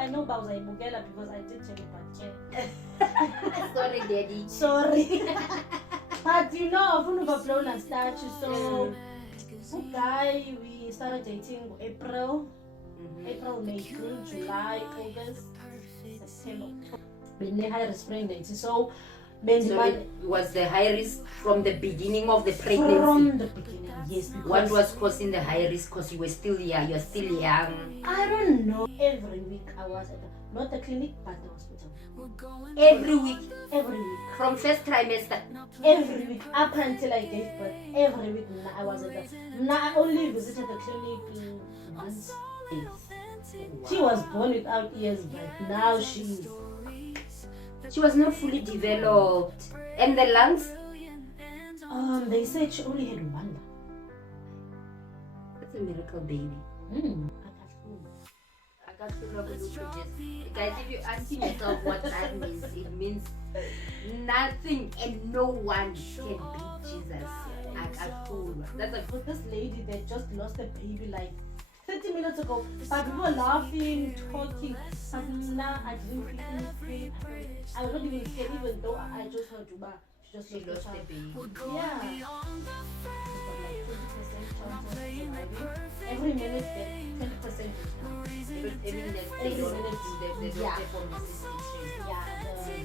I know Bowser Bugela because I did tell you about Sorry, Daddy. Sorry. But you know, I've blown a statue. So, good guy, we started dating April, May, June, July, August, September. When the high risk pregnancy. So it was the high risk from the beginning of the pregnancy? From the beginning, yes. What was causing the high risk? Because you were still young, you're still young. I don't know. Every week I was at not the clinic, but the hospital. Every week? Every week. From first trimester? Every week, up until I gave birth. Every week I was at that. I only visited the clinic once. She was born without ears, but now she was not fully developed. And the lungs? They said she only had one. That's a miracle baby. Guys, if you're asking yourself what that means, it means nothing and no one can beat Jesus. That's a good. This lady that just lost a baby like 30 minutes ago, but we were laughing, talking. Now I didn't feel anything. I was not even scared, even though I just heard Duba. She lost the baby. Yeah. Every minute, 20%. Every minute, they don't perform assistance. Yeah,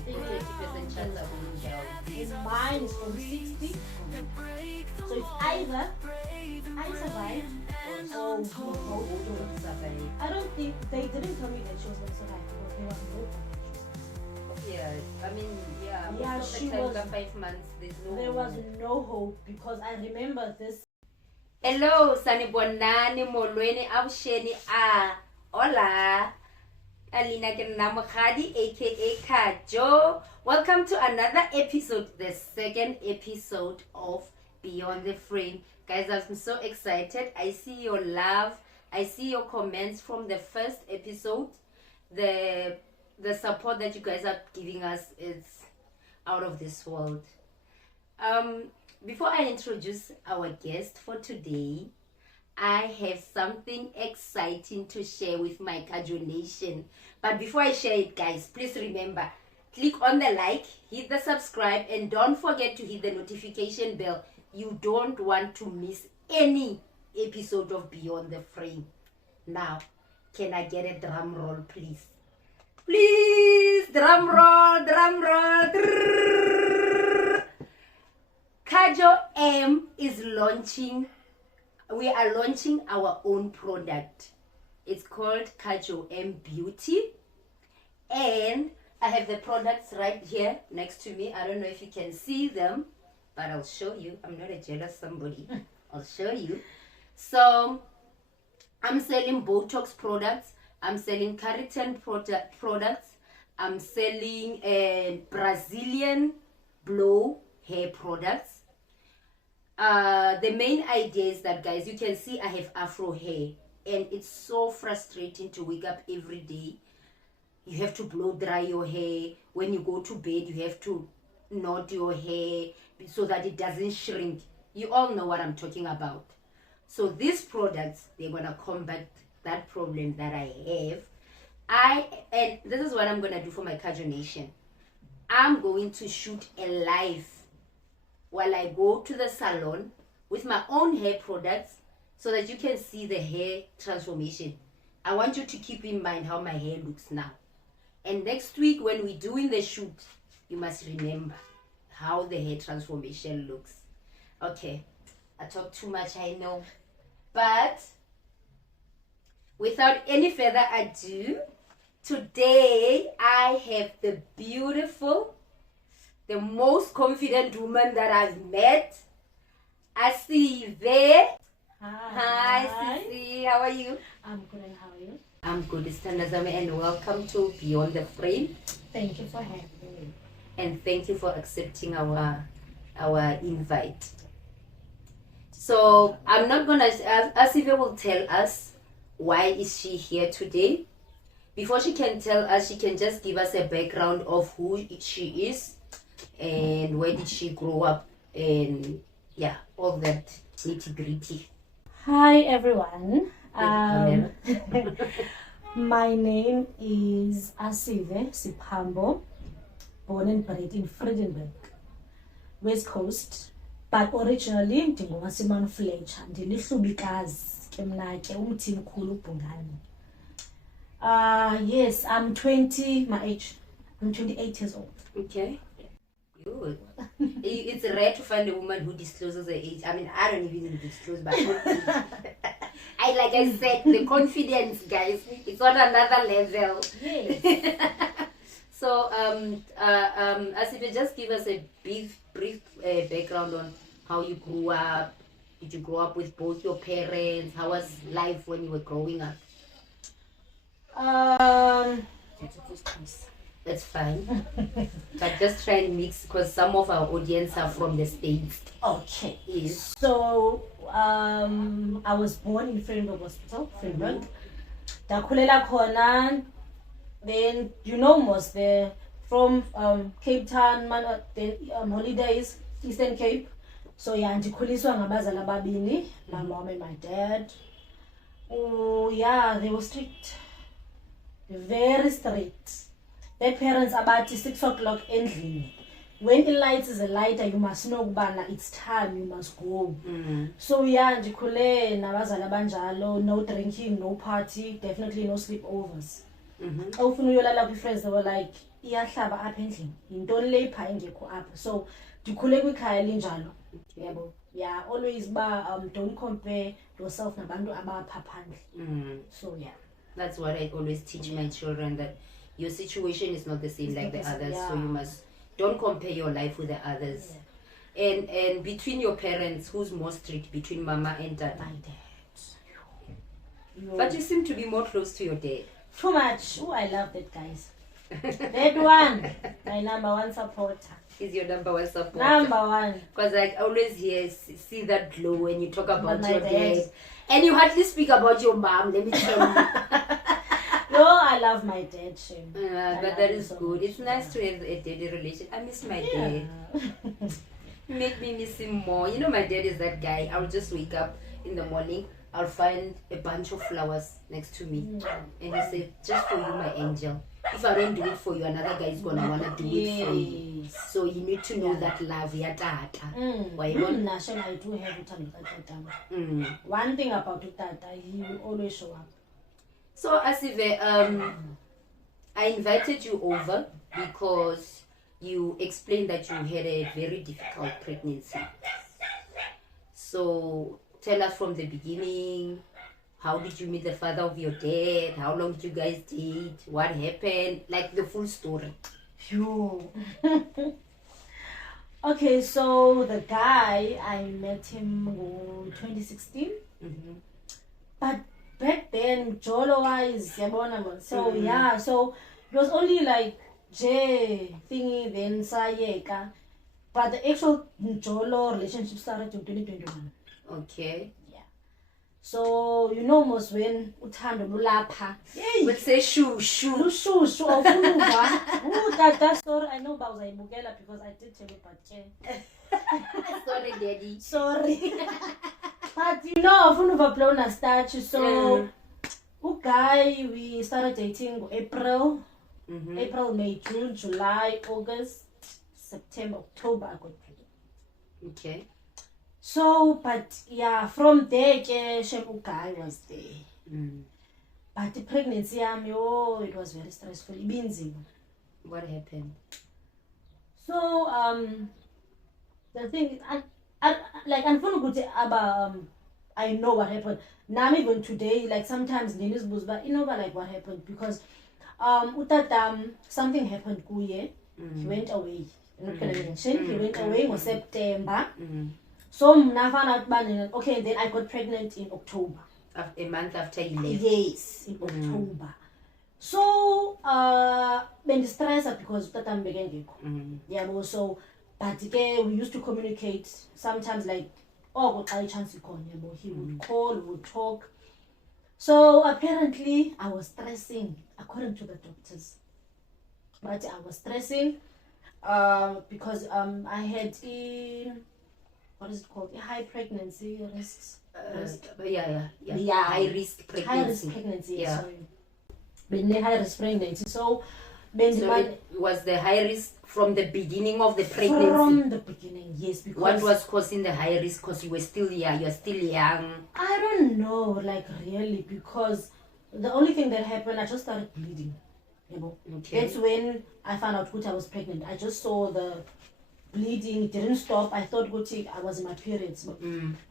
the 20% chance of being down. Mine is from 60. So it's either I survive or no, don't survive. I don't think they didn't tell me that she was going to survive because there was no hope. Yeah, I mean, yeah, she was 5 months. There was no hope because I remember this. Hello, Sanibonani, Molweni, Absheni, hola. Alina Kenamokadi, aka Kajo. Welcome to another episode, the second episode of Beyond the Frame. Guys, I'm so excited. I see your love. I see your comments from the first episode. The support that you guys are giving us is out of this world. Before I introduce our guest for today, I have something exciting to share with my Kajo Nation. But before I share it, guys, please remember, click on the like, hit the subscribe, and don't forget to hit the notification bell. You don't want to miss any episode of Beyond the Frame. Now, can I get a drum roll, please? Please, drum roll, drum roll. Kajo M is launching. We are launching our own product. It's called Kajo M Beauty. And I have the products right here next to me. I don't know if you can see them, but I'll show you. I'm not a jealous somebody. I'll show you. So, I'm selling Botox products. I'm selling keratin products. I'm selling Brazilian blow hair products. The main idea is that, guys, you can see I have afro hair. And it's so frustrating to wake up every day. You have to blow dry your hair. When you go to bed, you have to knot your hair so that it doesn't shrink. You all know what I'm talking about. So these products, they're going to combat that problem that I have. And this is what I'm going to do for my Kajo Nation. I'm going to shoot a live while I go to the salon with my own hair products so that you can see the hair transformation. I want you to keep in mind how my hair looks now. And next week when we're doing the shoot, you must remember how the hair transformation looks. Okay, I talk too much, I know. But without any further ado, today I have the beautiful, the most confident woman that I've met, Asive. Hi, Sisi. How are you? I'm good, and how are you? I'm good, Standazame, and welcome to Beyond the Frame. Thank you for having me. And thank you for accepting our invite. So I'm not gonna. Asive will tell us why is she here today. Before she can tell us, she can just give us a background of who she is and where did she grow up, and yeah, all that nitty gritty. Hi everyone. My name is Asive Siphambo, born and bred in Friedenberg, West Coast, but originally ndingowaseMount Fletcher, ndilihlubikazi ke mna ke umthi mkhulu uBhungane. Yes, I'm 20, my age. I'm 28 years old. Okay. Good. It's rare to find a woman who discloses her age. I mean, I don't even disclose my own age. Like I said, the confidence, guys, it's on another level. Yes. So, Asibe, just give us a brief background on how you grew up. Did you grow up with both your parents? How was life when you were growing up? That's fine. But just try and mix because some of our audience are from the States. Okay. Yes. So, I was born in Friedenberg Hospital, Friedenberg. Dakhulela khona. Then you know most there from Cape Town, then holidays, Eastern Cape. So yeah, ndikhuliswa ngabazali ababini, my mom and my dad. Oh yeah, they were strict, very strict. Their parents about 6 o'clock endlini. When the light is a lighter, you must know bana it's time, you must go. So yeah, ndikhule nabazali abanjalo, no drinking, no party, definitely no sleepovers. Often uyolala kwi-friends, they were like iyahlaba apha endlini, yintoni le ipha engekho apha. So ndikhule kwikhaya linjalo. Yebo. Yeah, always don't compare yourself nabantu abapha phandle. So yeah, that's what I always teach my children, that your situation is not the same like the others. So you must don't compare your life with the others. And between your parents, who's more strict, between mama and dad? My dad. But you seem to be more close to your dad. Too much. Oh, I love that, guys. That one, my number one supporter. Is your number one supporter? Number one. Because I always see that glow when you talk about But your my dad. And you hardly speak about your mom, let me tell you. No, I love my dad, Shane. But that is so good. It's nice to have a daddy relation. I miss my dad. You make me miss him more. You know, my dad is that guy. I'll just wake up in the morning, I'll find a bunch of flowers next to me. And he said, just for you, my angel. If I don't do it for you, another guy is going to want to do it for you. So you need to know that love. Why you want? Shane, I do have it. One thing about Tata, he will always show up. So, Asive, I invited you over because you explained that you had a very difficult pregnancy. So, tell us from the beginning, how did you meet the father of your dad? How long did you guys date? What happened? Like the full story. Phew. Okay, so the guy, I met him in 2016. But back then, Jolo wise, so yeah, so it was only like J thingy, then Sayeka. But the actual Jolo relationship started in 2021. Okay. Yeah. So you know most when uthando lulapha. But say shoo. Lushushu awufunuva. That story I know about uzayibukela because I did tell you but Sorry, daddy. sorry. But you know, awufunuva plona starch. So guy, we started dating April. April, May, June, July, August, September, October I got pregnant. Okay. So, but yeah, from there, Shemu guy was there. But the pregnancy, it was very stressful. What happened? So, the thing, I like, I know what happened. Now, even today, like sometimes Dennis Busba, you know, like what happened because something happened kuye. He went away. I'm not gonna mention. He went away in September. So I found out, okay, then I got pregnant in October. A month after you left? Yes, in October. So, ben stressed because I'm beginning. Yeah, so, but again, we used to communicate sometimes like, got a chance to call him. He would call, we would talk. So apparently, I was stressing, according to the doctors. But I was stressing because I had what is it called? A high pregnancy risk. Yeah. High risk pregnancy. High risk pregnancy, Yeah. sorry. high risk pregnancy. So it was the high risk from the beginning of the pregnancy. From the beginning, yes. Because what was causing the high risk? Because you were still young. You're still young. I don't know, like really, because the only thing that happened, I just started bleeding. You know, that's when I found out I was pregnant. I just saw the bleeding, it didn't stop. I thought I was in my periods.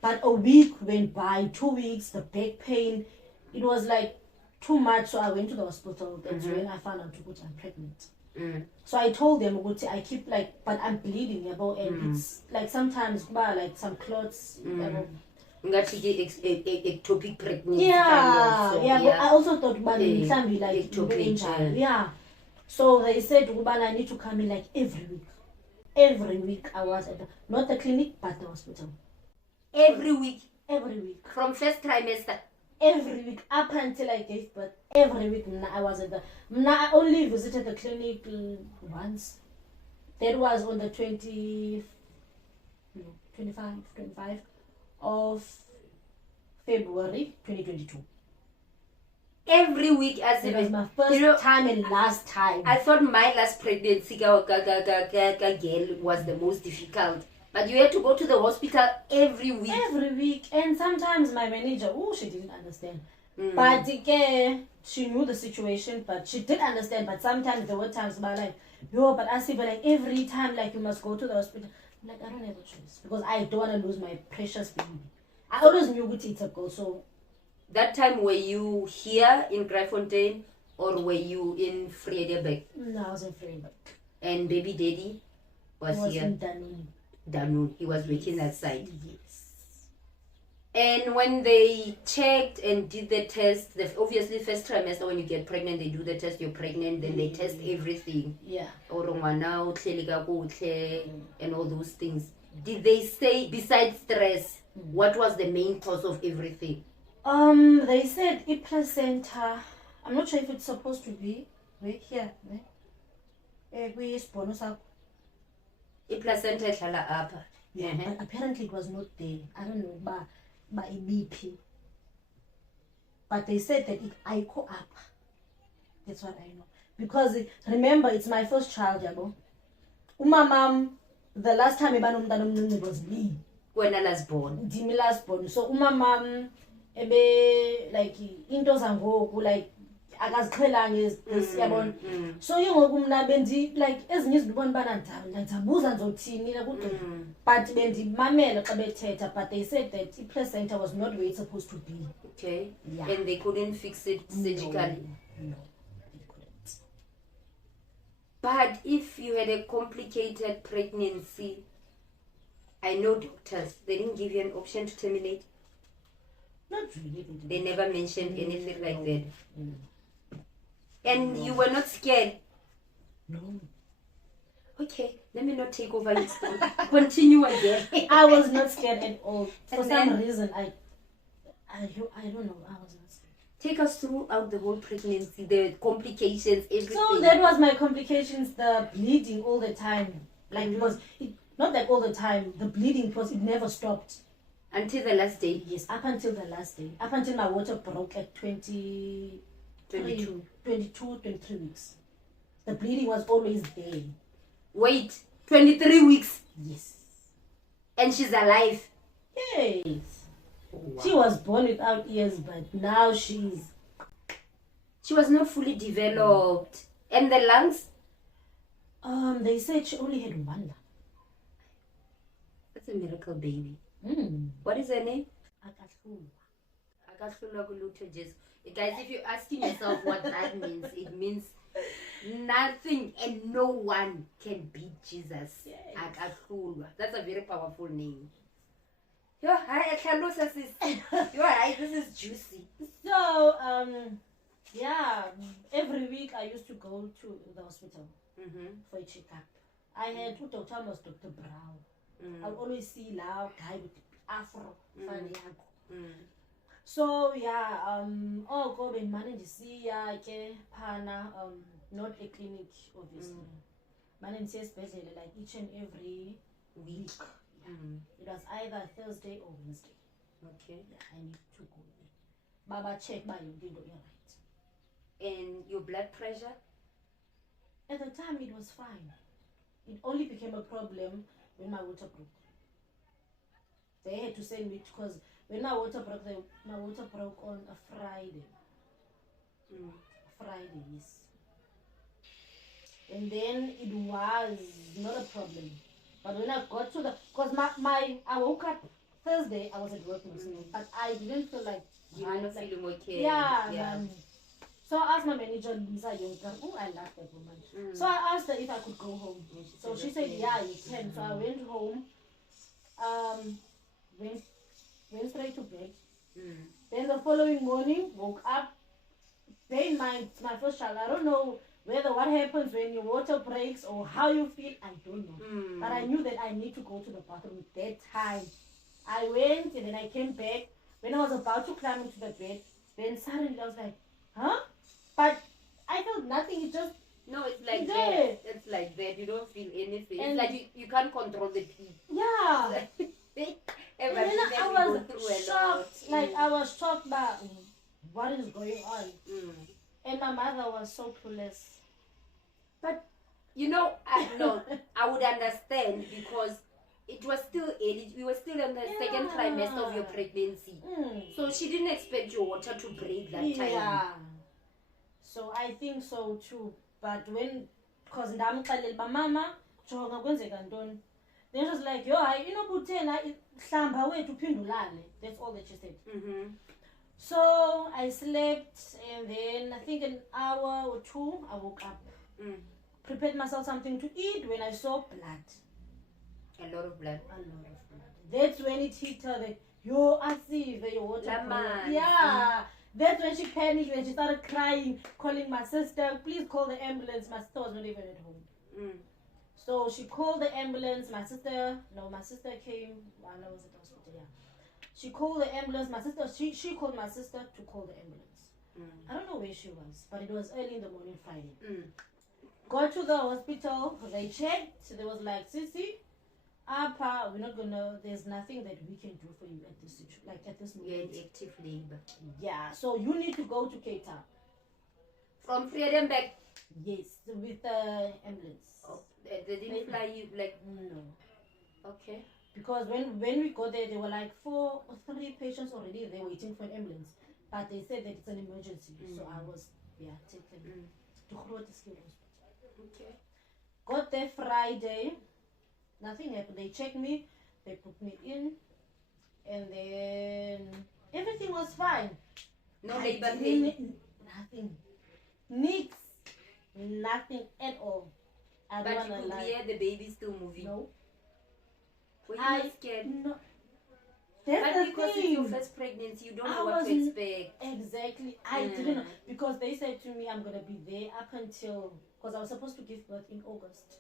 But a week went by, 2 weeks, the back pain, it was like too much. So I went to the hospital. That's when I found out I'm pregnant. So I told them I keep but I'm bleeding, and it's like sometimes like some clots. Ectopic pregnancy. But I also thought it can be like ectopic. So they said I need to come in like every week. Every week I was at not the clinic but the hospital. Every week. From first trimester. Every week up until I gave birth. Every week I was at I only visited the clinic once. That was on the 25 of February 2022. Every week, as it was my first time and last time. I thought my last pregnancy girl was the most difficult. But you had to go to the hospital every week. Every week. And sometimes my manager, she didn't understand. But she knew the situation, but she did understand. But sometimes there were times but Asive, every time you must go to the hospital. I'm I don't have a choice. Because I don't want to lose my precious baby. I always knew it's a goal, so. That time, were you here in Gryfontein or were you in Vredenburg? No, I was in Vredenburg. And baby daddy was here? In Danun. He was working that side. Yes. And when they checked and did the test, obviously first trimester when you get pregnant, they do the test, you're pregnant, then they test everything. Yeah. And all those things. Did they say, besides stress, what was the main cause of everything? They said a placenta. I'm not sure if it's supposed to be here. A placenta up. Yeah, but apparently it was not there. I don't know, by a BP. But they said that I go up. That's what I know. Because remember, it's my first child, yabo. Mom, the last time it was me. When I was born. Dimi last born. So mom into zangoku akaziqhelanga this yabona. So ngoku mna ezinye izibona bana ndizabuza ngizothini but bendimamela xa bethetha, but they said that the placenta was not where it's supposed to be. Okay. Yeah. And they couldn't fix it surgically? No, they couldn't. But if you had a complicated pregnancy, I know doctors, they didn't give you an option to terminate? Not really. They never mentioned anything like that? And you were not scared? No. Okay, let me not take over your story. Continue again. I was not scared at all. For some reason, I don't know. I was not scared. Take us throughout the whole pregnancy, the complications, everything. So that was my complications, the bleeding all the time. Because not all the time, the bleeding, because it never stopped. Until the last day? Yes, up until the last day. Up until my water broke at 22, 23 weeks. The bleeding was always there. Wait, 23 weeks? Yes. And she's alive? Yes. Oh, wow. She was born without ears, but now she was not fully developed. And the lungs? They said she only had one lung. That's a miracle baby. What is her name? Guys, if you're asking yourself what that means, it means nothing and no one can beat Jesus. Yes. That's a very powerful name. This is juicy. So, every week I used to go to the hospital for a checkup. I had two doctors, Dr. Brown. I'll always see loud guy with afro. So go and manage see pana not a clinic obviously. Manage especially each and every week. It was either Thursday or Wednesday. Okay. I need to go there. Baba check by you right. And your blood pressure? At the time, it was fine. It only became a problem when my water broke. They had to send me because when my water broke, my water broke on a Friday. Friday, yes. And then it was not a problem. But when I got to because I woke up Thursday, I was at work mostly, but I didn't feel like you were not feeling okay. Yeah. So I asked my manager, Lisa Yonka, I love that woman. So I asked her if I could go home. So she said, yeah, you can. So I went home, went straight to bed. Then the following morning, woke up. Bear in mind, it's my first child. I don't know whether what happens when your water breaks or how you feel. I don't know. But I knew that I need to go to the bathroom that time. I went and then I came back. When I was about to climb into the bed, then suddenly I was like, huh? But I felt nothing. It just... No, it's like that. It's like that. You don't feel anything. And it's like you can't control the pee. Yeah. And then I was shocked. Like, I was shocked by what is going on. And my mother was so clueless. But, I would understand because it was still early. We were still in the second trimester of your pregnancy. So she didn't expect your water to break that time. Yeah. So I think so too. But when, because ndamxelela mama, jonga kwenzeka ntoni. Then she was like, yo, buthena hlamba wethu uphindulane. That's all that she said. So I slept, and then I think an hour or two, I woke up. Prepared myself something to eat when I saw blood. A lot of blood. A lot of blood. That's when it hit her that, yo, Asive, your water broke. Yeah. That's when she panicked, when she started crying, calling my sister, please call the ambulance. My sister was not even at home. So she called the ambulance. My sister came while I was at the hospital. Yeah. She called the ambulance. My sister, she called my sister to call the ambulance. I don't know where she was, but it was early in the morning Friday. Got to the hospital. They checked. There was like, Sissy, Appa, there's nothing that we can do for you at this situation, like at this moment. You're in active labor. Yeah, so you need to go to Cape Town. From Freedom back? Yes, with the ambulance. Oh, they didn't fly you like... No. Okay. Because when we got there, there were like 4 or 3 patients already there waiting for an ambulance. But they said that it's an emergency. So I was, taken to Groote Schuur Hospital. Okay. Got there Friday. Nothing happened. They checked me. They put me in. And then everything was fine. No labor pain? Nothing. Nix. Nothing at all. But you could hear the baby still moving? No. Were you not scared? No. But because it's your first pregnancy, you don't know what to expect. Exactly. I didn't know. Because they said to me, I'm going to be there up until... Because I was supposed to give birth in August.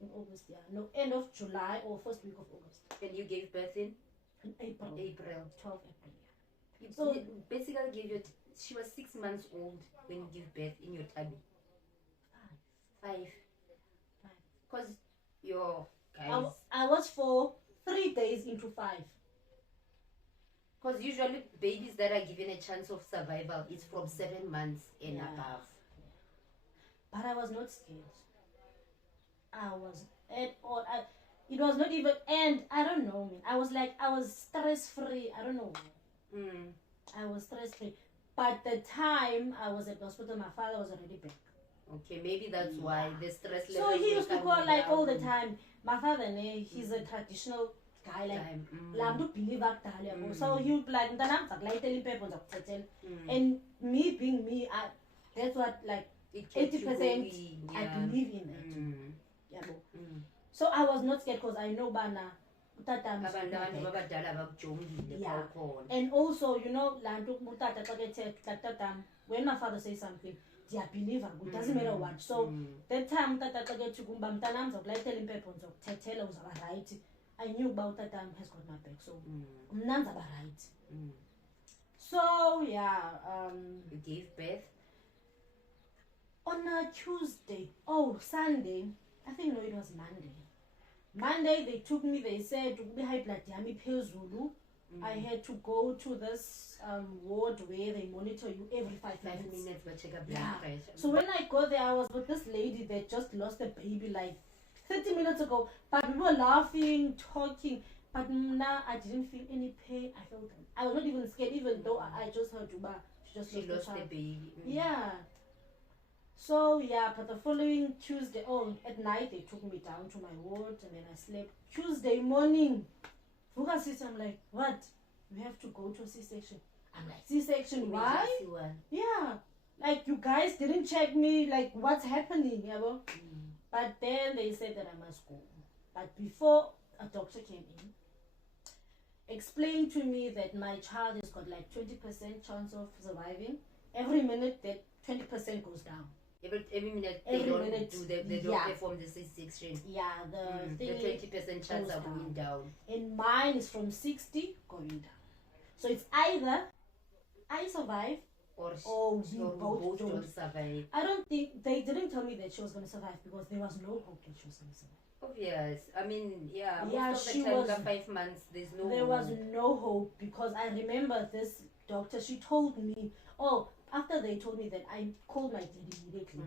In August, yeah. No, end of July or first week of August. And you gave birth in? In April. 12 April, yeah. So you basically she was 6 months old when you gave birth in your tummy. 5. Because your guys... I was 3 days into 5. Because usually babies that are given a chance of survival is from 7 months and above. But I was not scared. I was at all. It was not even, and I don't know, man. I was stress-free. I don't know. I was stress-free. But the time I was at the hospital, my father was already back. Okay, maybe that's why the stress level. So he used to call like all the time. My father, he's a traditional guy, like so he would be like, and me being me, that's what, like 80% I believe in that. So I was not scared because I know Bana. And also, when my father says something, I believe it doesn't matter what. So that time I knew about that time has got my back. So right. So yeah, you gave birth on a Tuesday. Oh, Sunday. I think no, it was Monday. Monday they took me. They said high blood yami phezulu. I had to go to this ward where they monitor you every 5 5 minutes. minutes, but check up blood pressure. So when I got there, I was with this lady that just lost a baby like 30 minutes ago. But we were laughing, talking. But now I didn't feel any pain. I was not even scared, even though I just heard Uba. She lost the baby. Yeah. So yeah, but the following Tuesday, at night they took me down to my ward and then I slept. Tuesday morning, Fuga sister, I'm like, what? You have to go to a C-section. I'm like, C-section, why? Yeah. Like, you guys didn't check me, like, what's happening, you know? But then they said that I must go. But before a doctor came in, explained to me that my child has got like 20% chance of surviving. Every minute that 20% goes down. Every minute they don't perform the C-section. Yeah, the 20% chance are going down. And mine is from 60 going down. So it's either I survive or we both don't survive. I don't think they didn't tell me that she was going to survive because there was no hope that she was going to survive. Obvious. I mean, most of the time, after 5 months, there was no hope because I remember this doctor, she told me, after they told me that, I called my dad immediately.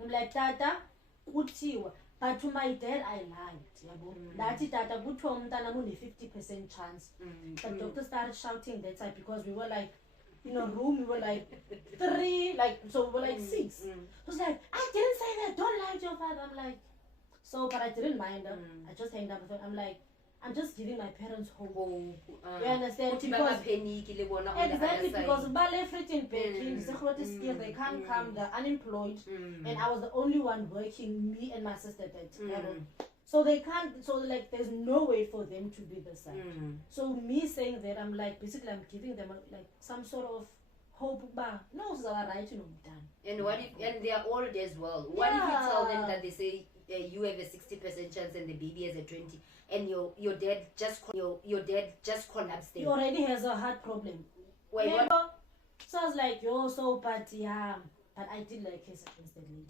I'm like, Tata, kutiwa. But to my dad, I lied. Lati Tata, kuthiwa umntana mune 50% chance. The doctor started shouting that side because we were like, in a room, we were like 3, so we were like 6. He was like, I didn't say that, don't lie to your father. I'm like, but I didn't mind her. I just hanged up with her. I'm like, I'm just giving my parents hope. You understand? Because, exactly, because they can't come, they're unemployed, and I was the only one working, me and my sister that so they can't, there's no way for them to be the same. So me saying that, I'm like, basically I'm giving them like some sort of hope. No, so I'm right, and what if, and they are old as well, what if you tell them that they say you have a 60% chance and the baby has a 20%, and your dad just collapsed. He already has a heart problem. Wait, what? So I was like, but I did like case against that lady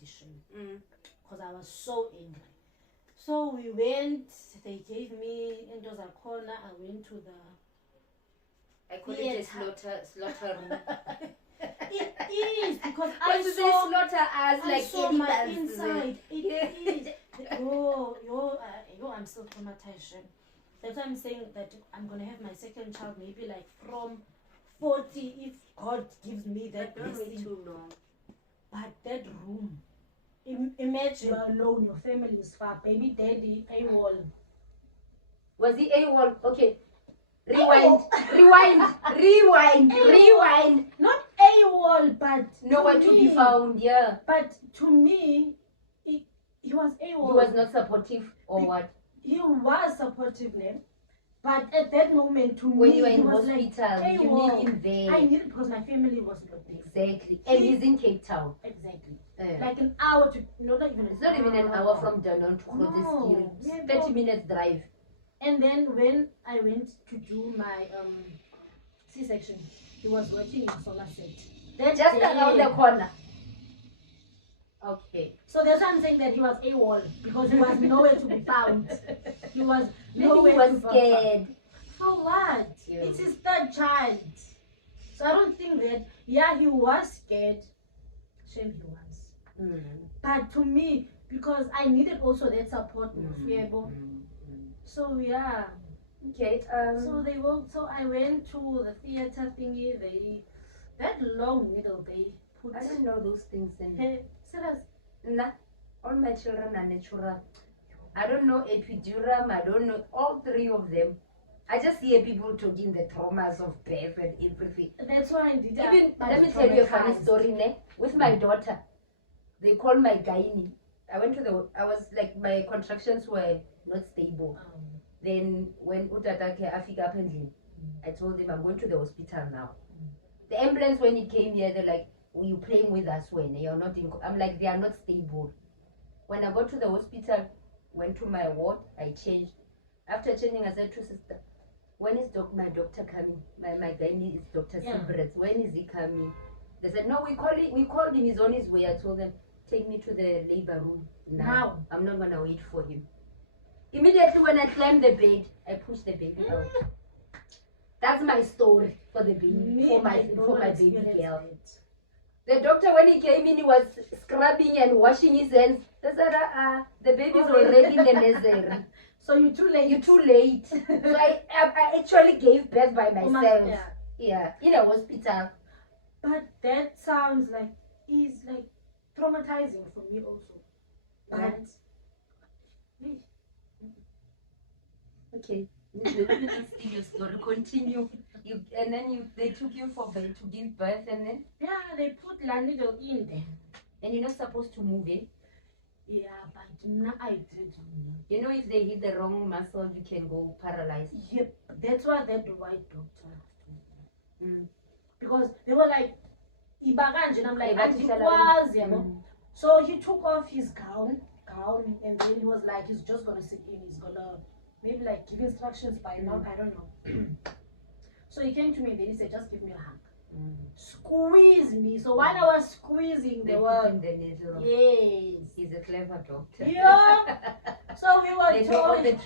because I was so angry. So we went. They gave me into the corner. I went to the. I call it a slaughter room. It is because I saw slaughter as I like saw my inside. It is. I'm still traumatized. That's why I'm saying that I'm gonna have my second child maybe like from 40 if God gives me that blessing. Too long. But that room, imagine you're alone, your family is far, baby daddy, AWOL. Was he AWOL? Okay. Rewind. Not AWOL, but nowhere to be found, yeah. But to me, he was AWOL. He was not supportive or what? He was supportive then. But at that moment, to when me, you were in he was hospital, like, you need him there. I need it because my family was not there. Exactly. And he's in Cape Town. Exactly. Like an hour to, it's not even an hour from Danon to Groteskil. 30 minutes drive. And then when I went to do my C-section, he was working in Somerset. Just around the corner. Okay. So that's why I'm saying that he was AWOL because he was nowhere to be found. He was nowhere he was to be scared. For what? Yeah. It's his third child. So I don't think that, he was scared. Shame he was. But to me, because I needed also that support. So yeah. Okay. So I went to the theater thingy. That long needle they put. I don't know those things. Serious? Nah. All my children are natural. I don't know epidural. I don't know all 3 of them. I just hear people talking the traumas of birth and everything. That's why I did. Even let me tell you a funny story. With my daughter, they called my gynae. I was like, my contractions were not stable. Then when Utatake Afika happened, I told them I'm going to the hospital now. The ambulance, when it came here, they're like, were you playing with us when you're not in? I'm like, they are not stable. When I got to the hospital, went to my ward, I changed. After changing, I said to sister, when is my doctor coming? My gynae is Dr. Silverets. When is he coming? They said, no, we called him, he's on his way. I told them, take me to the labor room now. I'm not going to wait for him. Immediately when I climbed the bed, I pushed the baby out. That's my story for the baby, Me, for my I don't baby experience girl. it. The doctor, when he came in, he was scrubbing and washing his hands. He said, the baby's already in the nursery. So you're too late. You're too late. So I actually gave birth by myself. Yeah, in a hospital. But that sounds like is like traumatizing for me also. But okay, let me just see your story. Continue. And then they took you to give birth, and then they put la needle in there. and you're not supposed to move it. Yeah, but now I did. You know, if they hit the wrong muscle, you can go paralyzed. Yep, that's why that white doctor. Because they were like, Ibaganje, and I'm like, so he took off his gown, and then he was like, he's just gonna sit in, he's gonna maybe like give instructions by now, I don't know. So he came to me and then he said, just give me a hug. Squeeze me. So while I was squeezing, they were in the needle. Yes. He's a clever doctor. Yeah. So we were talking.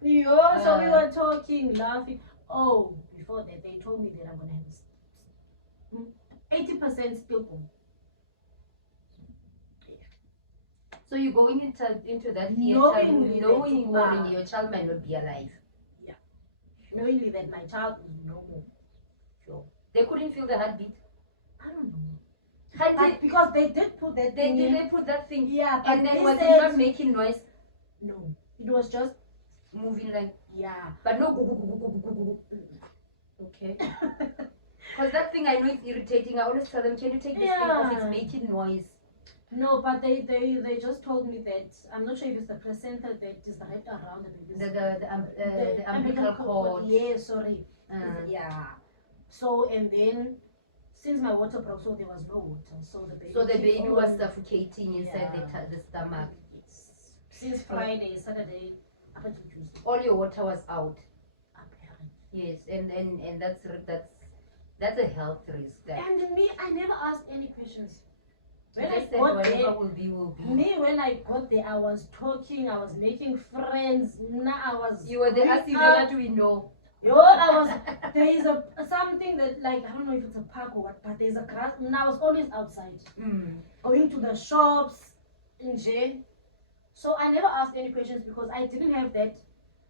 Yeah. So we were talking, laughing. Oh, before that, they told me that I'm gonna have 80% still go. So you're going into that theater knowing your child might not be alive. Yeah. Knowing that my child is no more. Sure. They couldn't feel the heartbeat. I don't know. Because they did put that thing. They put that thing. Yeah. And then was it not making noise? No. It was just moving like but no. Okay. Because that thing I know is irritating. I always tell them, can you take this thing off? It's making noise. No, but they just told me that I'm not sure if it's the placenta that is right around the baby. The umbilical cord. Yeah, sorry. Yeah. So and then since my water broke, so there was no water. So the baby was suffocating inside the stomach. Yes. Since Friday, Saturday, up until Tuesday. All your water was out. Apparently. Yes, and that's a health risk. And me, I never asked any questions. When I got there, will be. Me, when I got there, I was talking, I was making friends. You were the Asive that we know. There is something that, like, I don't know if it's a park or what, but there's a grass. And I was always outside, going to the shops, in jail. So I never asked any questions because I didn't have that.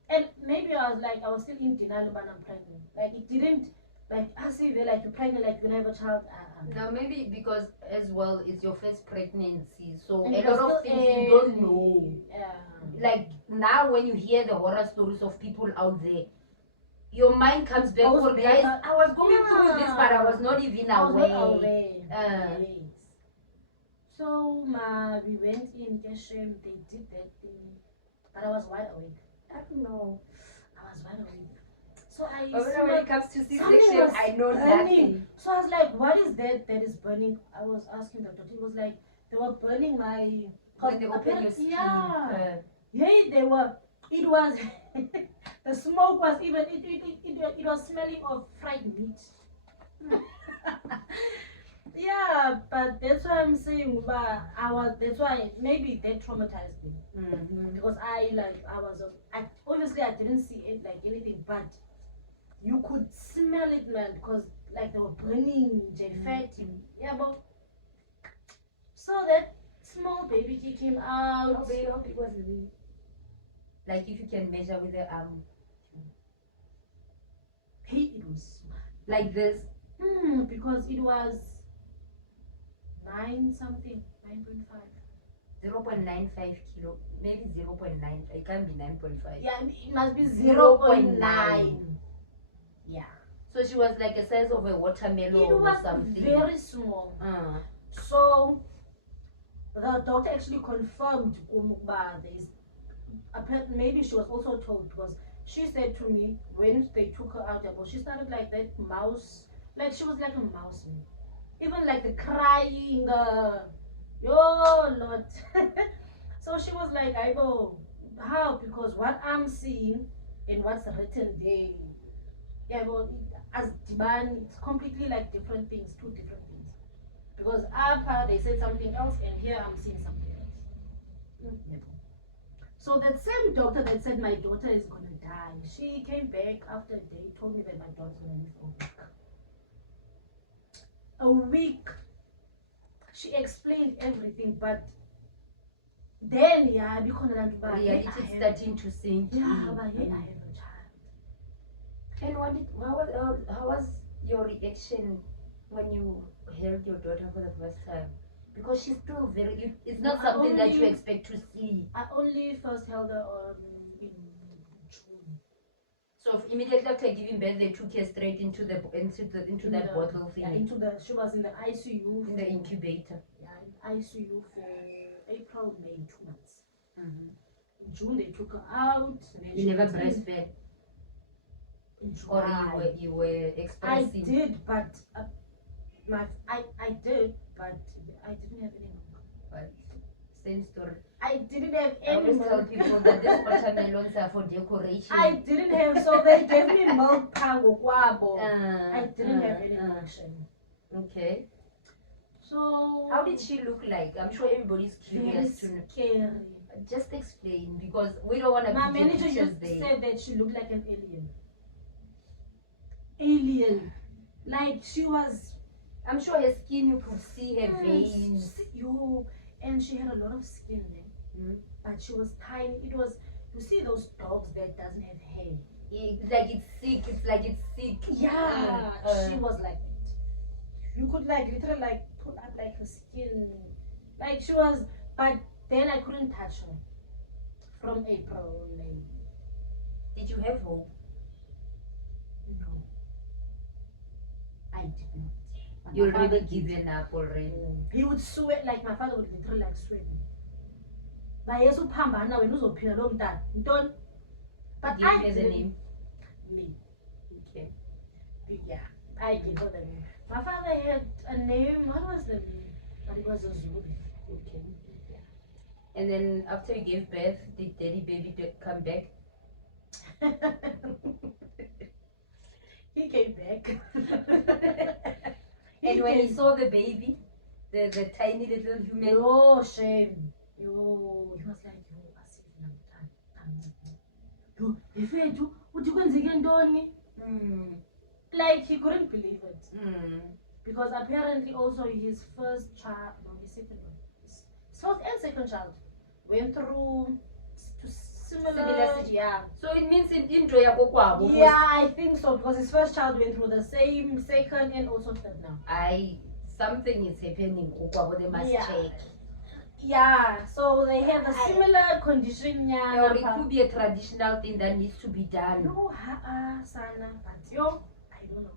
And maybe I was still in denial when I'm pregnant. Like, it didn't, like, Asive, like, you're pregnant, like, you're gonna have a child. Now, maybe because, as well, it's your first pregnancy. So, a lot of things you don't know. Like, now when you hear the horror stories of people out there, your mind comes back. Oh, guys, I was going through this, but I was not even aware. Yes. So, we went in Keshem, they did that thing, but I was wide awake. I don't know. I was wide awake. So when it comes to C-section, I know nothing. So I was like, what is that is burning? I was asking the doctor. It was like, they were burning my... When they open your skin. Yeah, they were. It was... the smoke was even... It was smelling of fried meat. Yeah, but that's why I'm saying, that's why maybe that traumatized me. Because obviously I didn't see it like anything, but you could smell it, man, because like they were burning fat. Yeah, but so that small baby came out. How big was the baby? Like if you can measure with the arm. It was like this. Because it was 9 something, 9.5. 0.95 kilo, maybe 0.9. It can't be 9.5. Yeah, it must be 0.9. Yeah. So she was like a size of a watermelon or something. Very small. So the doctor actually confirmed maybe she was also told, because she said to me when they took her out, she started like that mouse, like she was like a mouse. Even like the crying, yo Lord. So she was like, I go, how? Because what I'm seeing and what's written there, as Diban, it's completely like different things, 2 different things. Because up they said something else, and here I'm seeing something else. So that same doctor that said my daughter is gonna die, she came back after a day, told me that my daughter's gonna live for a week. She explained everything, but then reality is starting to sink in. but hey, I have a child. And how was your reaction when you held your daughter for the first time? Because she's still very, it's not something that you expect to see. I only first held her in June. So immediately after giving birth, they took her straight into that bottle thing. Yeah, she was in the ICU. In the incubator. Yeah, in ICU for April, May, 2 months. In June they took her out. You never breastfed? In July. Or you were expressing? I did, but I did, but I didn't have any milk. But same story. I didn't have I any always milk. tell people that these watermelons are for decoration. I didn't have, so they gave me milk pango kwabo. I didn't have any milk. Okay. So how did she look like? I'm sure everybody's curious to know. Scary. Just explain, because we don't want to. My manager said that she looked like an alien. Alien, like she was. I'm sure her skin, you could see her veins. And she had a lot of skin then. But she was tiny. It was, you see those dogs that doesn't have hair. It's like it's sick. It's like it's sick. Yeah, she was like that. You could like literally like pull up like her skin, like she was. But then I couldn't touch her from April, May. Did you have hope? No, I didn't. You already given up already. He would sweat, like my father would literally like sweat me. But yes, uphambana wena uzophila lo mntana. Ntoni? But I gave her the name. Me. Okay. Yeah, I gave her the name. My father had a name. What was the name? But it was a Zulu. Okay. Yeah. And then after you gave birth, did daddy baby come back? He came back. And when he saw the baby, the tiny little human. Oh, shame. He was like, like he couldn't believe it. Because apparently also his first child, no, his second one, his first and second child went through similar yeah. So it means in intro yeah, I think so, because his first child went through the same, second and also third now. Something is happening. They must check. Yeah, so they have a similar condition. Or it could be a traditional thing that needs to be done. No, sana, but I don't know.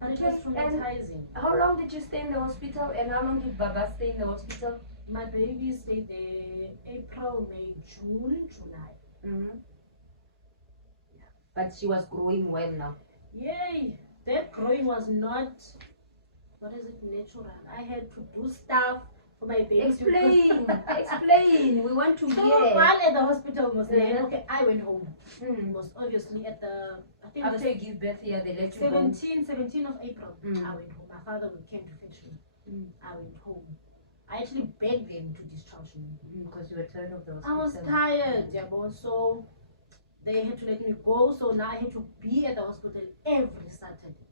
But it was traumatizing. How long did you stay in the hospital, and how long did Baba stay in the hospital? My baby stayed there April, May, June, July. Yeah. But she was growing well now. Yay! That growing was not, what is it, natural. I had to do stuff for my baby. Explain, explain. We want to hear. So while at the hospital was there, okay, I went home. Was obviously at the, I think after you give birth here, they let you 17th of April. I went home. My father came to fetch me. I went home. I actually begged them to discharge me. Because you were tired of the hospital. I was tired, so they had to let me go. So now I had to be at the hospital every Saturday.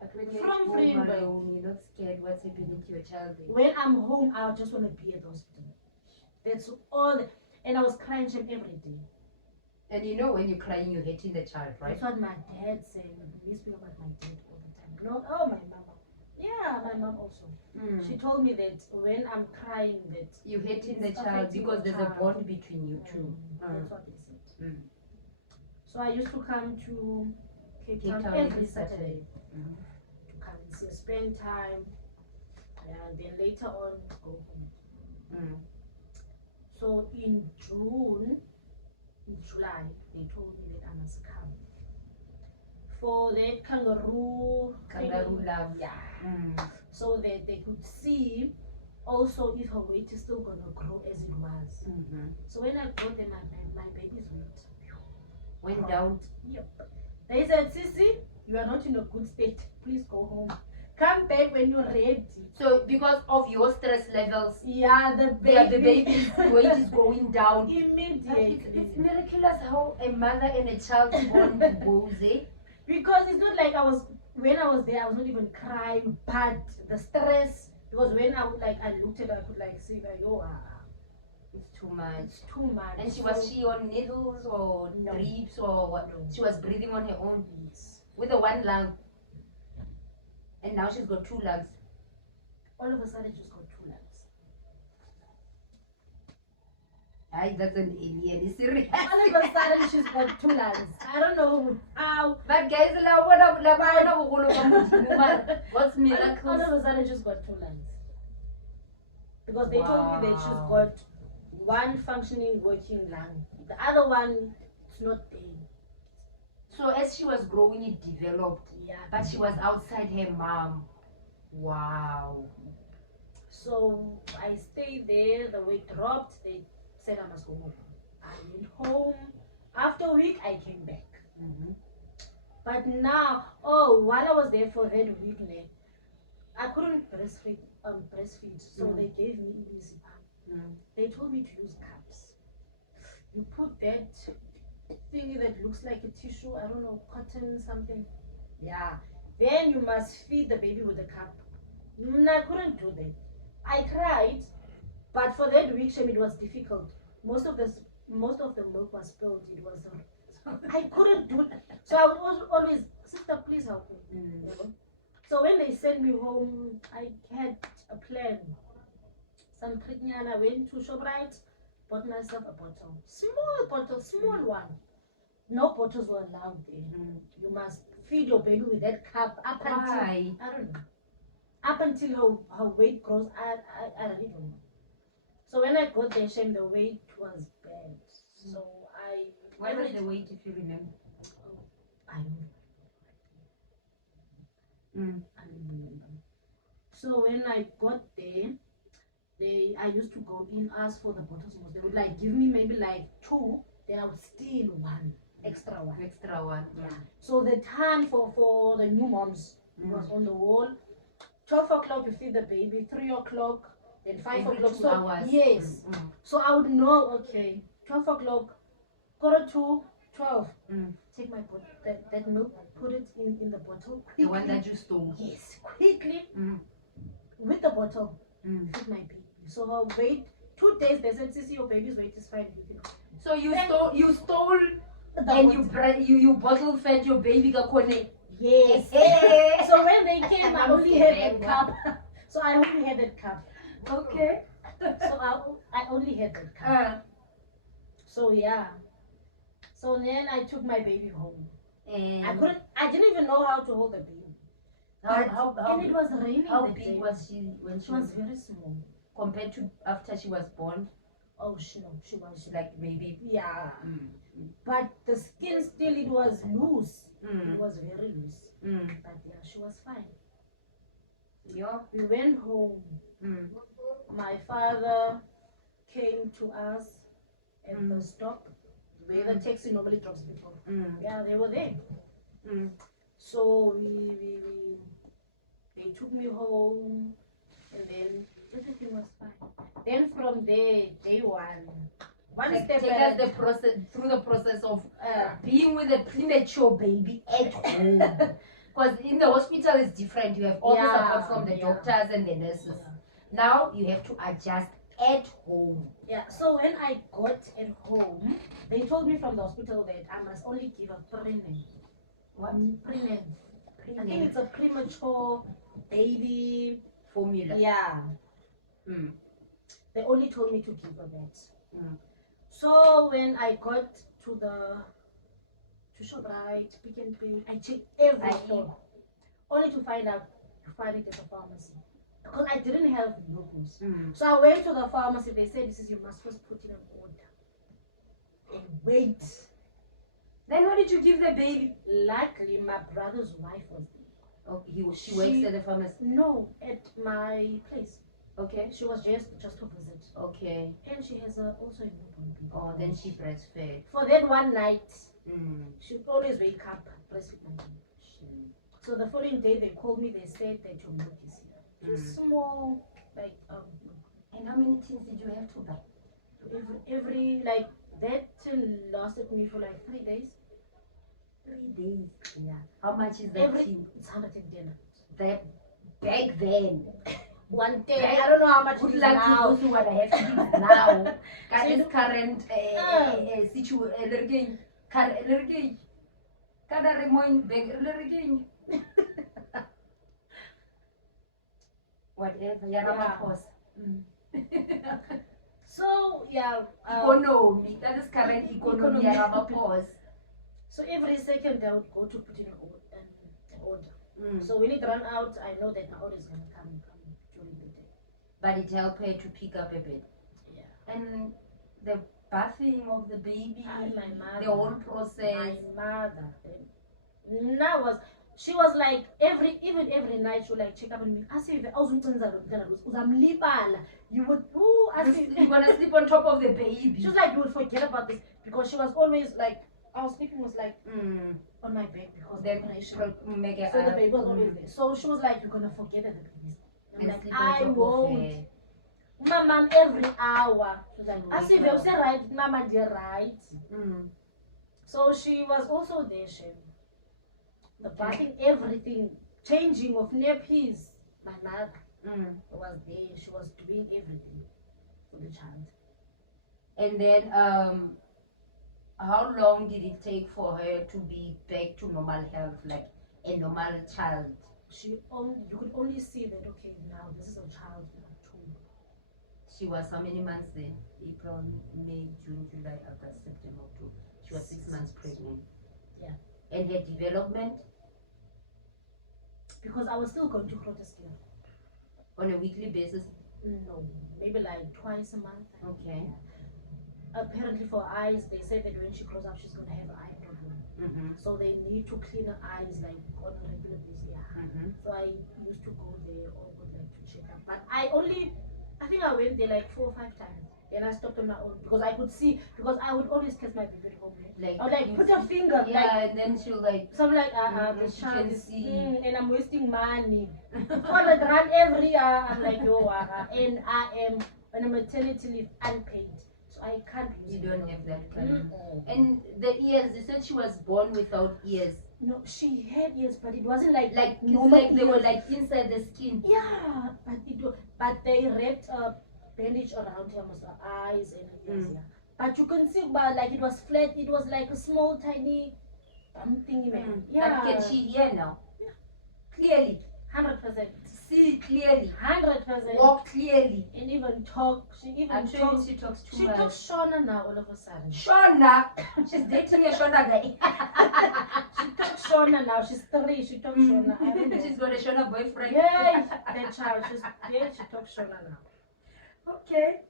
But when you're home alone, you're not scared what's happening to your child. When I'm home, I just want to be at the hospital. That's all. And I was crying to him every day. And you know when you're crying, you're hating the child, right? That's what my dad said. He used to be about my dad all the time. No, oh, my mama. Yeah, my mom also. She told me that when I'm crying, that you hating the child because there's a bond between you two. That's what they said. So I used to come to Cape Town every Saturday. To come and see, spend time, and then later on go home. So in July, they told me that I must come for that kangaroo love. Yeah. So that they could see also if her weight is still gonna grow as it was. So when I got there, my baby's weight went down. Yep. They said, Sissy, you are not in a good state. Please go home. Come back when you're ready. So because of your stress levels, Yeah, the the baby's weight is going down. immediately. It's miraculous how a mother and a child's bond goes, eh? Because it's not like when I was there, I was not even crying, but the stress, because when I looked at her, I could see like, oh, It's too much. it's too much. And was she on needles or No. drips or what? No. She was breathing on her own Yes. with a one lung. And now she's got 2 lungs. All of a sudden, she's got 2 lungs. Ay, that's an alien. Is serious? All of a sudden, she's got 2 lungs. I don't know how. But guys, what's miraculous? All of a sudden, she's got 2 lungs. Because they told me that she's got 1 functioning, working lung. The other one, it's not there. So as she was growing, it developed. Yeah. But she was outside her mom. Wow. So I stayed there, the weight dropped, they said I must go home. I went home. After a week, I came back. Mm-hmm. But now, while I was there for that week, I couldn't breastfeed. So they gave me easy. They told me to use cups. You put that thingy that looks like a tissue, I don't know, cotton, something. Yeah. Then you must feed the baby with a cup. I couldn't do that. I tried, but for that week, it was difficult. Most of the milk was spilled. It was I couldn't do it. So I was always, sister, please help me. You know? So when they sent me home, I had a plan. Some treatment, I went to ShopRite, bought myself a bottle. Small bottle, small one. No bottles were allowed there. You must feed your baby with that cup up until, I don't know, up until her weight grows. I really don't know. So when I got there, the weight was bad. So What was the weight, if you remember? I don't know. I don't remember. So when I got there, I used to go in, ask for the bottles. They would give me maybe 2, then I would steal 1, extra one. Yeah. So the time for the new moms was on the wall. 12 o'clock you feed the baby, 3 o'clock, then 5 Every o'clock. 2 hours. Yes. So I would know, okay, 12 o'clock, 11:45, 12. Take my bottle, that milk, put it in the bottle quickly. The one that you stole. Yes, quickly, with the bottle, feed my baby. So I'll wait 2 days. They said, "Sissy, your baby's weight is fine." So you stole the and you bottle fed your baby gakone. Yes. So when they came, I only had that cup. So I only had that cup. Okay. So I only had that cup. So yeah. So then I took my baby home. And I didn't even know how to hold the baby. And it was raining. How that big day. was she when She was very small. compared to after she was born? Oh, she was Maybe. yeah. But the skin still, it was loose. It was very loose. But yeah, she was fine. Yeah. We went home. My father came to us at the stop where the taxi normally drops people. Yeah, they were there. So they took me home, and then everything was fine. Then from there, day one step take us through the process of being with a premature baby at home. Because in the hospital it's different. You have all the support from the doctors and the nurses. Now you have to adjust at home. Yeah, so when I got at home, they told me from the hospital that I must only give a preterm. What? Preterm. I think it's a premature baby formula. Yeah. They only told me to give her that. So when I got to ShopRite, Pick and Pay, I checked every store, only to find it at a pharmacy. Because I didn't have logos. So I went to the pharmacy. They said, "This is, you must first put in an order and wait." Then what did you give the baby? Luckily, my brother's wife was there. Oh, she works at the pharmacy? No, at my place. Okay. She was just to visit. Okay. And she has also a newborn baby. Oh, then she breastfed. For that one night, she would always wake up, breastfeed my baby. So the following day they called me, they said that your milk is here. Just small, like And how many things did you have to buy? every like that lasted me for like 3 days. 3 days. Yeah. How much is that Every thing? it's 110. That back then. One day, I don't know how much Good it is luck now. to those who want to have kids now. Got So you this know- current situation. Whatever. Yeah. Pause. So yeah, Economy. That is current economy. Pause. so every second I would go to put in an order. So when it ran out, I know that my order is gonna come during the day. But it helped her to pick up a bit. Yeah. And the bathing of the baby, My mother, the whole process. My mother. Now she was like even every night she would like check up on me. Asive, you would You're gonna sleep on top of the baby. She was like, you would forget about this because she was always like, our sleeping was like on my bed because Then the operation. make So the baby was always there. So she was like, you're gonna forget that the baby's there. I'm like, I won't. Mama, every hour. She was like, Asive, you say right, Mama, dear, right. So she was also there, the bathing, everything, changing of nappies. My mother was there. She was doing everything for the child. And then, how long did it take for her to be back to normal health, like a normal child? You could only see that, okay, now this is a child too. She was how many months then? April, May, June, July, August, September, October. She was 6 months pregnant. Yeah. And her development? Because I was still going to Protestant. On a weekly basis? No, maybe like twice a month. Okay. Yeah. Apparently for eyes, they said that when she grows up, she's going to have an eye problem. So they need to clean her eyes like on a regular basis. Yeah. So I used to go there or go there to check up. But I think I went there like 4 or 5 times. And I stopped on my own because I could see, because I would always test my baby at home. Like, I would like put a finger, yeah, like, and then she'll like, something like, this she child can is, see. and I'm wasting money. 400 rand every year. I'm like, yo, and I am on a maternity leave unpaid. So I can't You don't have that kind of. And the ears, they said she was born without ears. No, she had ears, but it wasn't like normal. Like they were like inside the skin. Yeah, but they wrapped a bandage around her eyes and ears. Yeah. But you can see, but like it was flat. It was like a small, tiny thingy. Yeah. But can she hear now? Yeah. Clearly. 100%. See clearly. 100%. Walk clearly. And even talk. I'm sure she talks too much. She talks Shona now all of a sudden. Shona? She's dating a Shona guy. She talks Shona now. She's 3. She talks Shona. I don't know. She's got a Shona boyfriend. Yeah, that child. She talks Shona now. Okay.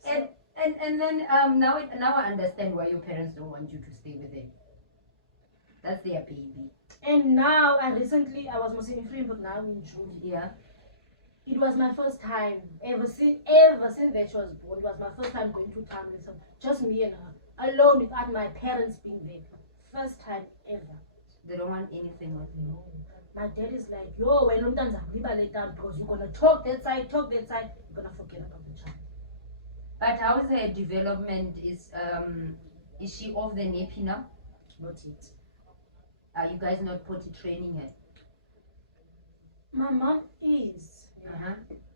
So, and then now I understand why your parents don't want you to stay with them. That's their baby. And now I was Muslim Freeburg now in June. Yeah. It was my first time ever since that she was born. It was my first time going to town with her. Just me and her. Alone without my parents being there. First time ever. They don't want anything with you. My dad is like, yo, when I'm done, because you're gonna talk that side, you're gonna forget about the child. But how is her development? Is she off the nappy now? Not yet. Are you guys not potty training her? My mom is.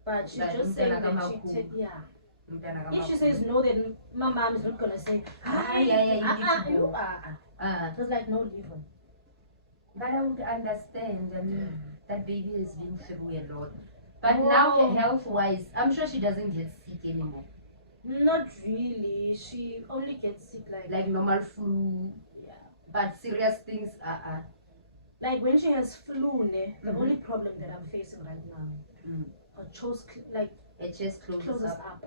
But she just said that she take, yeah. If she says no, then my mom is not gonna say, you are. Just like no, leave her. But I would understand. I mean, that baby has been through a lot. But now, health-wise, I'm sure she doesn't get sick anymore. Not really. She only gets sick like normal flu. Yeah. But serious things are. Like when she has flu, the only problem that I'm facing right now, her chest closes up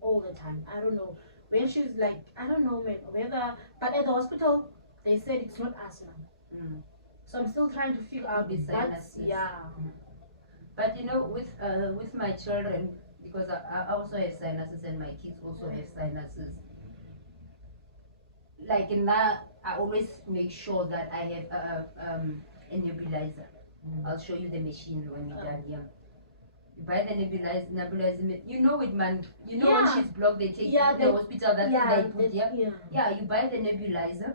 all the time. I don't know. When she's like, I don't know whether, but at the hospital they said it's not asthma. So I'm still trying to figure out what's, But you know, with my children, because I also have sinuses and my kids also have sinuses. Like now, I always make sure that I have a nebulizer. I'll show you the machine when we're done here. You buy the nebulizer. You know it, man. You know when she's blocked, they take you to the hospital. That's what they put here. Yeah, you buy the nebulizer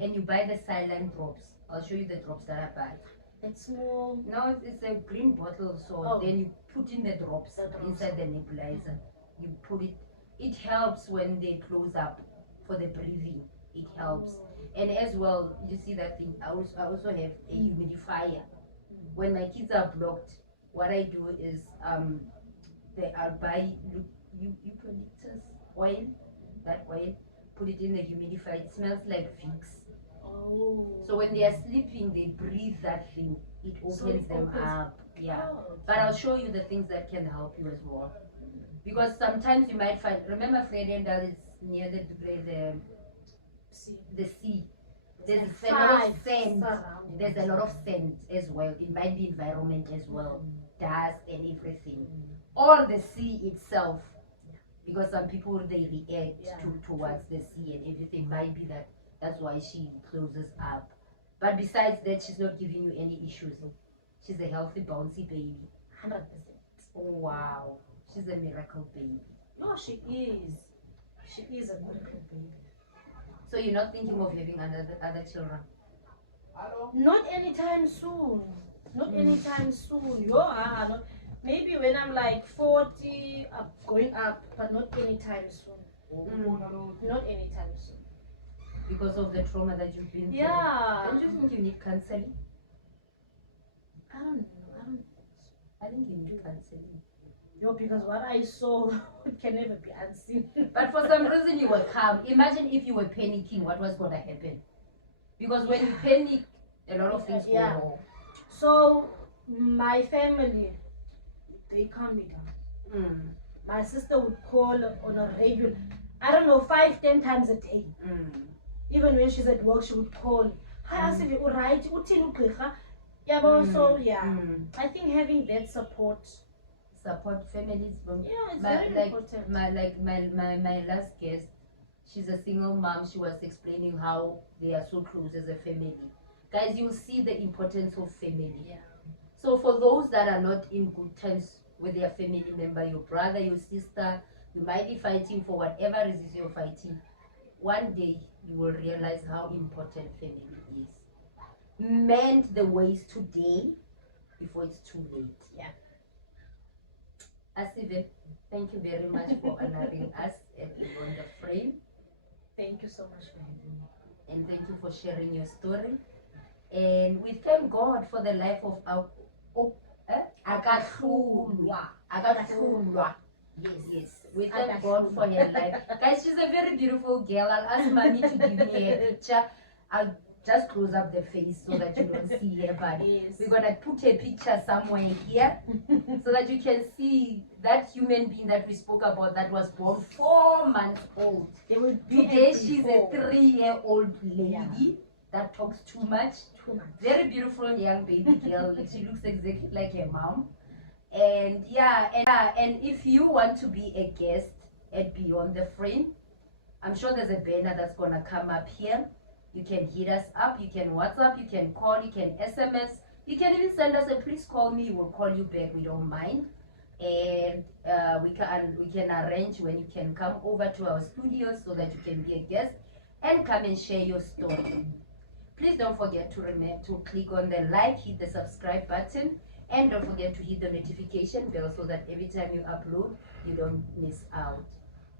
and you buy the silent drops. I'll show you the drops that I buy. It's small. No, it's a green bottle. So then you put in the drops inside the nebulizer. You put it. It helps when they close up for the breathing. It helps. And as well, you see that thing. I also have a humidifier. When my kids are blocked, what I do is I'll buy eucalyptus oil, that oil, put it in the humidifier. It smells like Vicks. So when they are sleeping, they breathe that thing. It opens them up. Yeah. But I'll show you the things that can help you as well. Because sometimes you might find, remember Fredendal is near the sea. There's a lot of sand. There's a lot of sand as well. It might be environment as well. Dust and everything. Or the sea itself. Because some people, they react towards the sea and everything. Might be that's why she closes up. But besides that, she's not giving you any issues. She's a healthy, bouncy baby. 100%. Oh, wow. She's a miracle baby. No, she is. She is a miracle baby. So you're not thinking of having other children? Not anytime soon. Not anytime soon. No. Maybe when I'm like 40, going up, but not anytime soon. Not anytime soon. Because of the trauma that you've been through? Yeah. Don't you think you need counseling? I don't know. I think you need counseling. No, because what I saw can never be unseen. But for some reason you were calm. Imagine if you were panicking, what was going to happen? Because when you panic, a lot of things go wrong. So my family, they calm me down. My sister would call on a regular, I don't know, 5-10 times a day. Even when she's at work, she would call. Hi, Asive, alright? Yeah, but so I think having that support families. It's very important. My last guest, she's a single mom. She was explaining how they are so close as a family. Guys, you'll see the importance of family. So for those that are not in good terms with their family member, your brother, your sister, you might be fighting for whatever reason you're fighting. One day you will realize how important family is. Mend the ways today before it's too late. Asive, thank you very much for honoring us at Beyond the Frame. Thank you so much for having me. And thank you for sharing your story. And we thank God for the life of our Agathulwa. Yes. We thank God for her life. Guys, she's a very beautiful girl. I'll ask Mommy to give me a picture. I'll just close up the face so that you don't see her body. We're gonna put a picture somewhere here so that you can see that human being that we spoke about that was born 4 months old. Today she's a 3-year-old lady that talks too much. Very beautiful young baby girl. She looks exactly like her mom. And and if you want to be a guest at Beyond the Frame, I'm sure there's a banner that's gonna come up here. You can hit us up, you can WhatsApp, you can call, you can SMS, you can even send us a please call me, we'll call you back, we don't mind. And we can arrange when you can come over to our studios so that you can be a guest and come and share your story. Please don't forget to remember to click on the like, hit the subscribe button, and don't forget to hit the notification bell so that every time you upload, you don't miss out.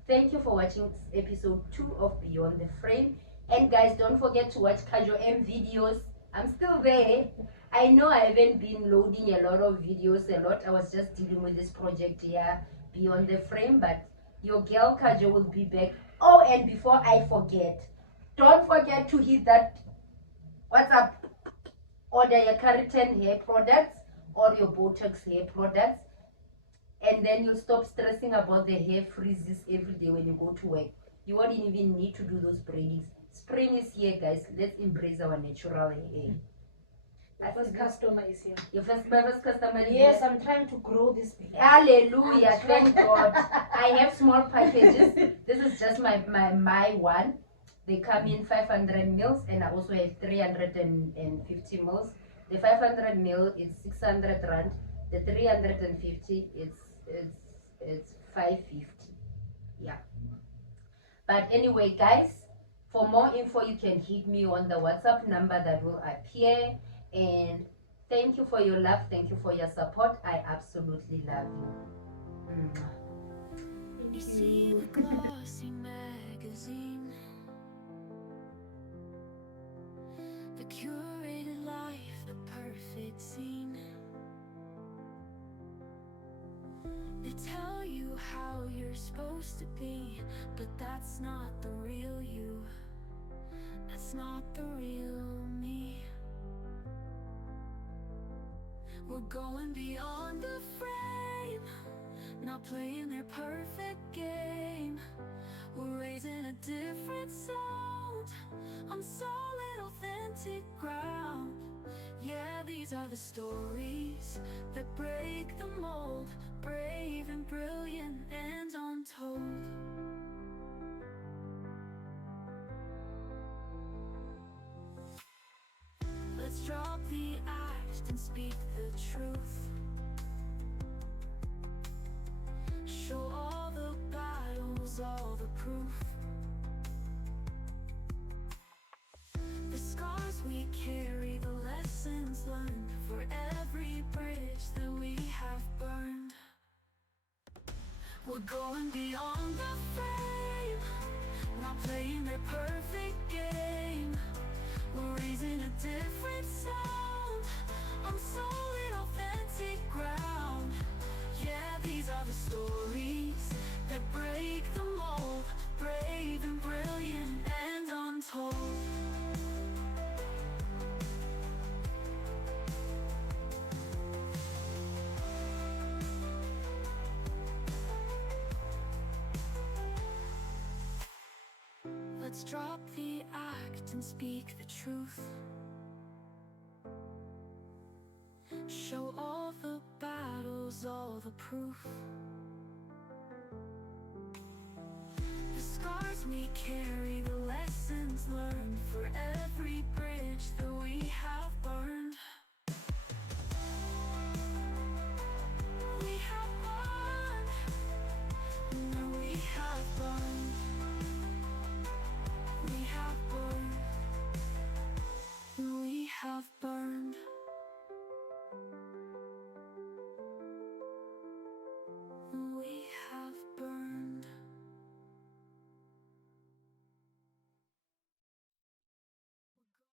Thank you for watching episode 2 of Beyond the Frame. And guys, don't forget to watch Casual M videos. I'm still there. I know I haven't been loading a lot of videos I was just dealing with this project here, Beyond the Frame, but your girl Kajo will be back. Oh, and before I forget, don't forget to hit that WhatsApp, order your keratin hair products or your Botox hair products, and then you'll stop stressing about the hair freezes every day when you go to work. You won't even need to do those braidings. Spring is here, guys. Let's embrace our natural hair. My first customer is here. My first customer is Yes, here? I'm trying to grow this business. Hallelujah, thank God. I have small packages. This is just my one. They come in 500 mils, and I also have 350 mils. The 500 mil is 600 rand. The 350 it's 550. Yeah. But anyway, guys, for more info, you can hit me on the WhatsApp number that will appear. And thank you for your love. Thank you for your support. I absolutely love you. You see the glossy magazine, the curated life, the perfect scene. They tell you how you're supposed to be, but that's not the real you. That's not the real me. We're going beyond the frame, not playing their perfect game. We're raising a different sound on solid, authentic ground. Yeah, these are the stories that break the mold, brave and brilliant and untold. Let's drop the act and speak the truth. Show all the battles, all the proof. The scars we carry, the lessons learned, for every bridge that we have burned. We're going beyond the frame, not playing their perfect game. We're raising a different sound on solid, authentic ground. Yeah, these are the stories that break the mold, brave and brilliant and untold. Let's drop the act and speak the truth. Show all the battles, all the proof. The scars we carry, the lessons learned, for every bridge that we have burned.